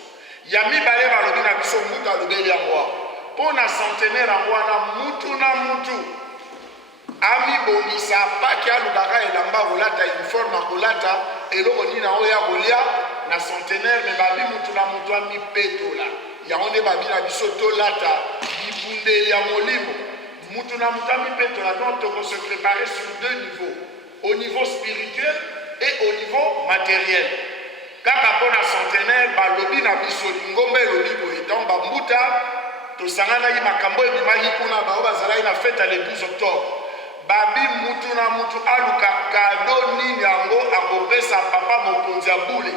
ya mibale balobi na biso mutu alobeli yango awa mpo na centenaire yango wana mutu na mutu amibongisa paki alukaka elamba kolata uniforme akolata eloko nini yango ya kolia na centenaire me babi mutu na mutu amipetola yango nde babi na biso tolata bibundeli ya molimo mutu na mutu amipetola donc tokose préparer sur deux niveaux au niveau spirituel et au niveau matériel kaka mpo na centenaire balobi na biso lingomba elobi boye donc bambuta tosanganaki makambo ebimaki kuna bao bazalaki na fete le 12 octobre babi mutu na mutu aluka kado nini yango akopesa papa mokonzi ya bule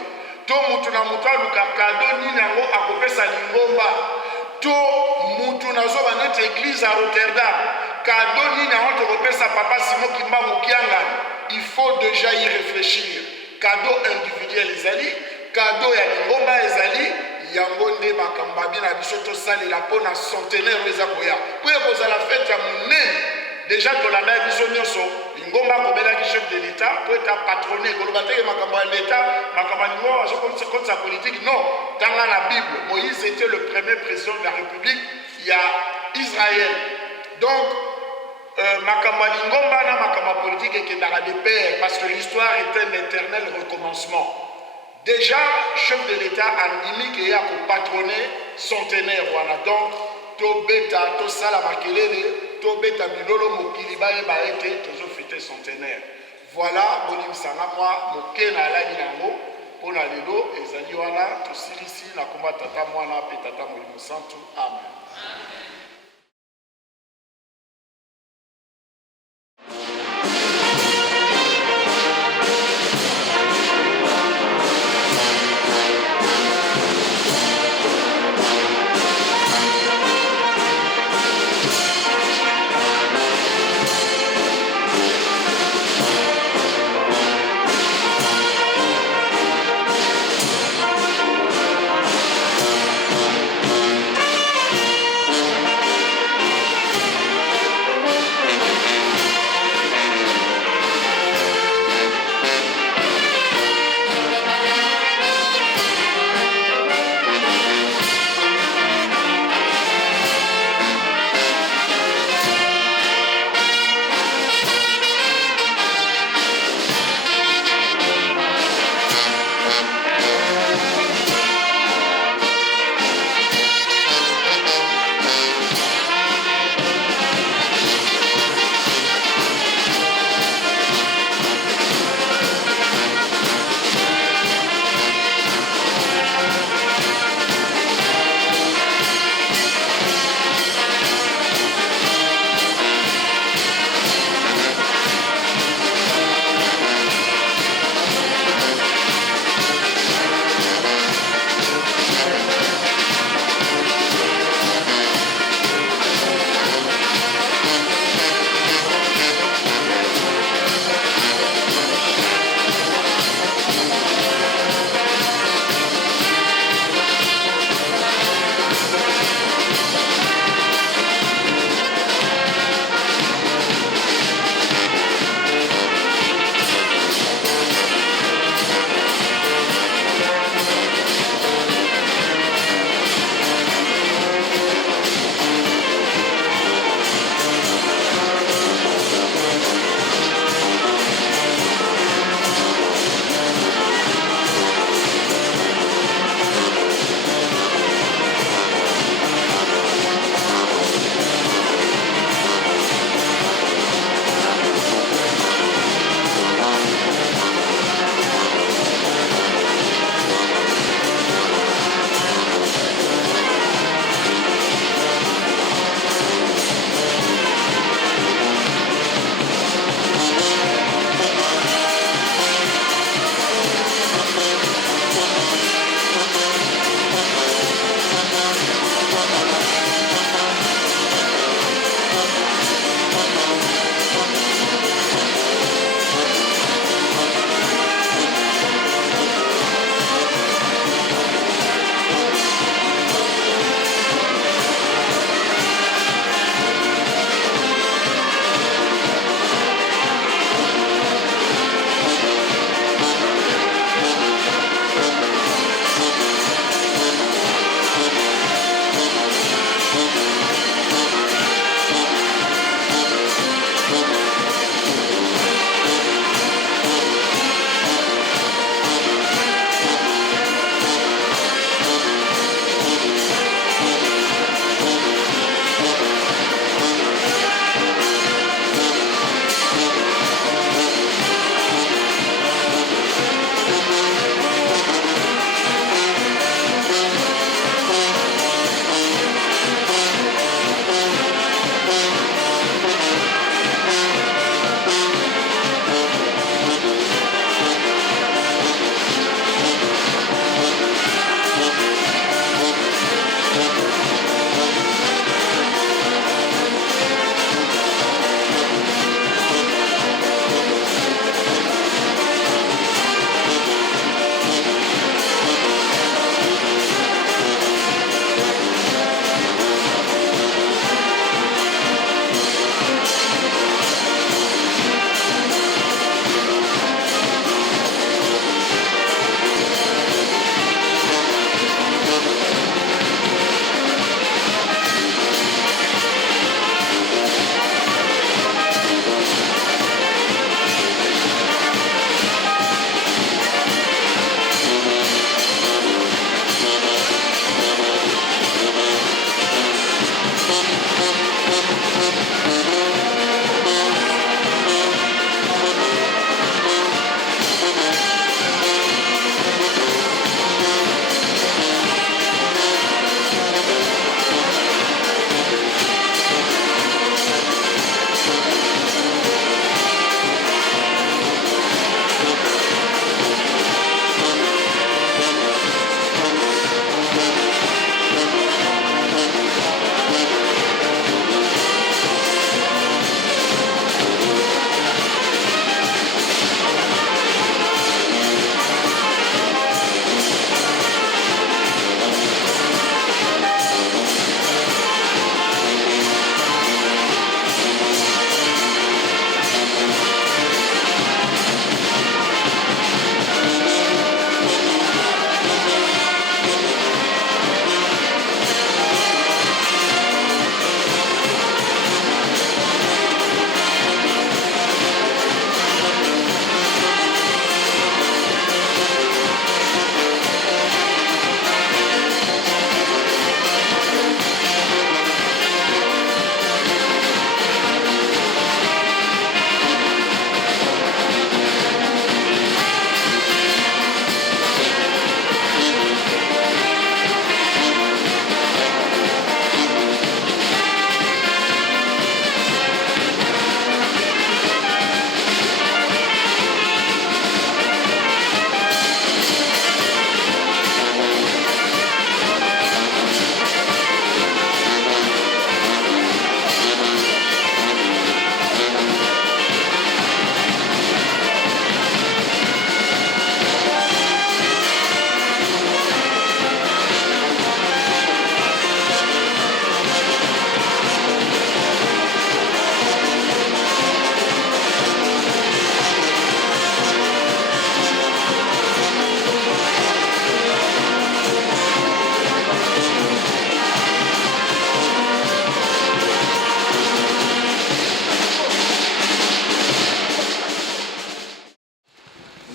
to mutu na mutu aluka kado nini yango akopesa lingomba to mutu nazoba neti église à Rotterdam kado nini yango tokopesa papa Simon Kimbangu Kiangani il faut déjà y réfléchir cadeau individuel ezali cadeau ya lingomba ezali yango nde makambo babi na biso tosalela mpo na centenaire oyo eza koya mpo ekozala fete ya monene déjà tolanda biso nyonso lingomba akobelaki chef de l'état mpo eta patrone ekoloba teke makambo ya l'état makambo ya lingomba bazokotisa politique non tanga na bible Moïse était le premier président de la république ya Israël donc makambo ya lingomba na makambo ya politique ekendaka de pair parce que l'histoire est un éternel recommencement. Déjà, chef de l'État andimi ke ya ko patronner centenaire wana donc to beta to sala makelele to beta bilolo mokili baye baete tozo fêter centenaire. Voilà bolimsanga moi mokena alani nango pona lelo ezali wana tosilisi na komba tata mwana pe tata molimo santu amen.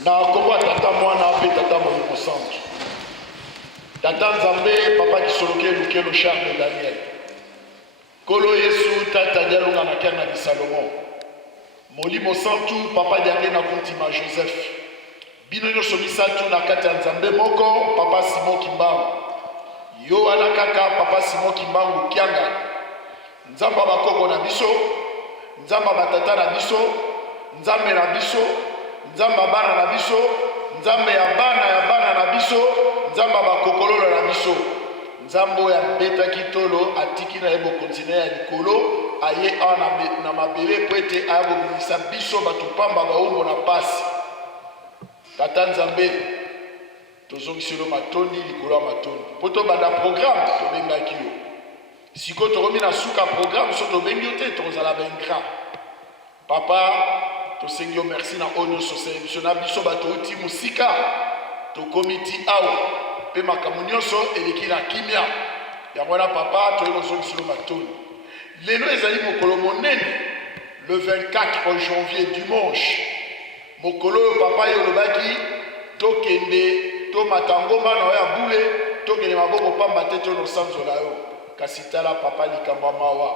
Na kombo tata mwana pe tata molimo santu. Tata Nzambe papa kisoloke lukelo Charles Daniel. Kolo Yesu tata dialonga na kana di Salomon. Molimo santu papa diange na kuntima Joseph. Bino nyoso misatu na kati ya Nzambe moko papa Simon Kimbangu. Yo wana kaka papa Simon Kimbangu kianga. Nzamba bakoko na biso, nzamba batata na biso, nzambe na biso, nzamba bana na biso, nzambe ya bana na biso, nzamba bakokololo na biso. Nzambo ya beta kitolo atiki na yebo kontine ya likolo aye na mabele pwete ayabo binisa biso batupamba baumbo na pasi. Tata Nzambe tozongiselo matondi likolo ya matondi. Poto banda programme tobengaki yo. Siko toromi na suka programme so tobengi yo te tozala bengra. Papa tosengi yo merci na onyo so service na biso bato uti musika to komiti awa pe makambo nyonso eleki na kimia yango na papa toyeko zongiselo matondi. Lelo ezali mokolo monene le 24 janvier dimanche mokolo oyo papa yo lobaki tokende to matangomba na ya bule tokende maboko pamba te to no sanzola yo kasi tala papa likambo mawa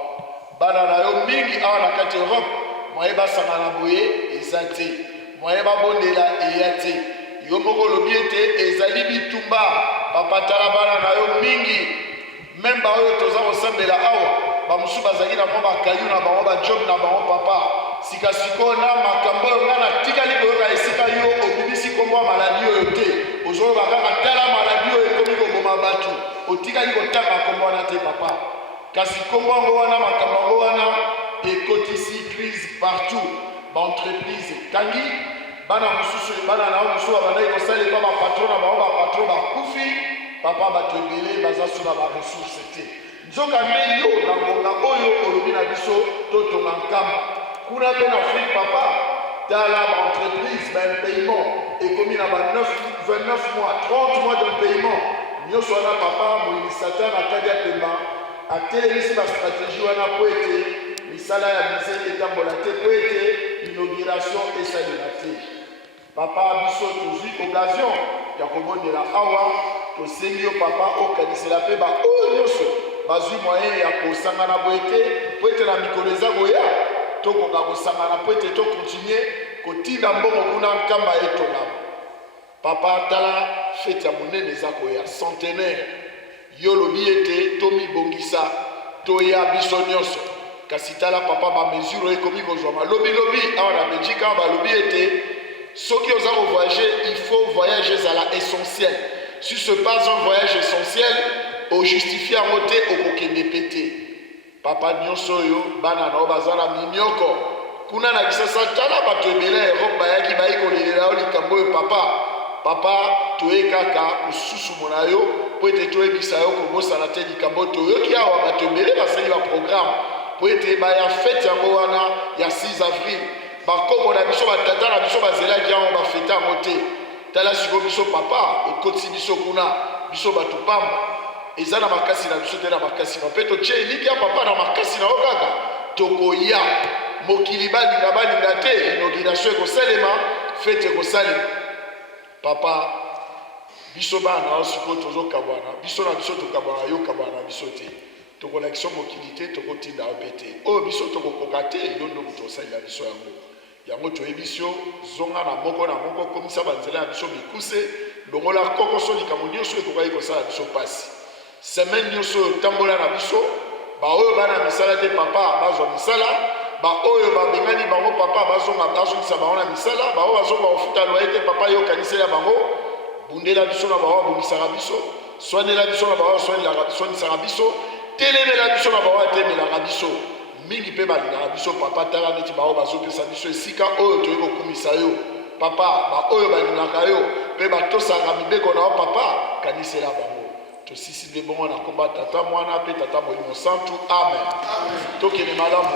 bana na yo mingi awa na kati Europe moye basangana boye eza te moye babondela eya te yo moko lobi ete ezali bitumba papa tala bana na yo mingi memba oyo toza kosambela awa bamusu bazali na mwa bakayu na bango bajob na bango papa sikasiko na makambo oyo nga na tikali koyoka esika yo obimisi kombo ya maladi oyo te ozoloba kaka tala maladi oyo ekomi koboma bato otikali kotanga kombo wana te papa kasi kombo yango wana makambo yango wana ekotisi crise partout baentreprise etangi bana mosusu bana na yo mosusu babandaki kosalela bapatron na bango bapatron bakufi papa bato ebele baza so na baresource te nzoka nde yo na ngonga oyo olobi na biso totonga nkamba kuna mpe na afrique papa tala baentreprise baimpayement ekomi na 29 mois 30 mois de paiement nyonso wana papa moinisata na kadi ya pema atelemisi bastratégie wana po ete misala ya mise etambola te po ete inauguration esalela te papa biso tozwi occasion ya kobondela awa tosengi yo papa okanisela mpe baoyo nyonso bazwi moyen ya kosangana boye te po ete na mikolo eza koya tokoka kosangana po ete tokontinue kotinda mbongo kuna nkamba etongama papa tala fete ya monene eza koya centenaire yo lobi ete tomibongisa toya biso nyonso kasi tala papa bamesure oyo ekomi kozwama lobilobi awa na belgique awa balobi ete soki oza kovoyage il faut voyage ezala essentiel si ce pas un voyage essentiel ojustifie yango te okokende pe te papa nyonso oyo bana na yo baza na minioko kuna na kisasa tala bato ebele ya Europe bayaki bayi kolelela yo likambo oyo papa toye kaka kosusumo na yo po ete toyebisa yo kobosana te likambo toyoki awa bato ebele basali baprogramme po ete baya fete yango wana ya 6 avril bakoko na biso batata na biso bazelaki yango bafete yango te tala siko biso papa okotisi biso kuna biso bato pamba eza na makasi na biso te na makasi na mpe totie eliki ya papa na makasi na yo kaka tokoya mokili balinga te inauguration ekosalema fete ekosalema papa biso bana na yo sikoyo tozokabwana biso na biso tokabwana yo kabwana na biso te tokolakisa mokili te tokotinda yo mpe te oyo biso tokokoka te yo ndo moto osalela biso yango toyebi biso zonga na moko komisa banzela ya biso mikuse longola kokoso likambo nyonso ekokaki kosala biso mpasi semaine nyonso oyo tambola na biso baoyo bana misala te papa bazwa misala baoyo babengani bango papa bazongisa bango na misala baoyo bazonga kofuta loye te papa yo okanisela bango bundela biso na baoyo abungisaka biso swanela biso na baoyo swanisaka biso telemela biso na baoyo atemelaka biso mingi mpe balingaka biso papa tala neti baoyo bazopesa biso esika oyo toyei kokumisa yo papa baoyo balingaka yo mpe batosaka mibeko na yo papa kanisela bango tosisi nde bongo na komba tata mwana mpe tata molimo santu amen tokende malamu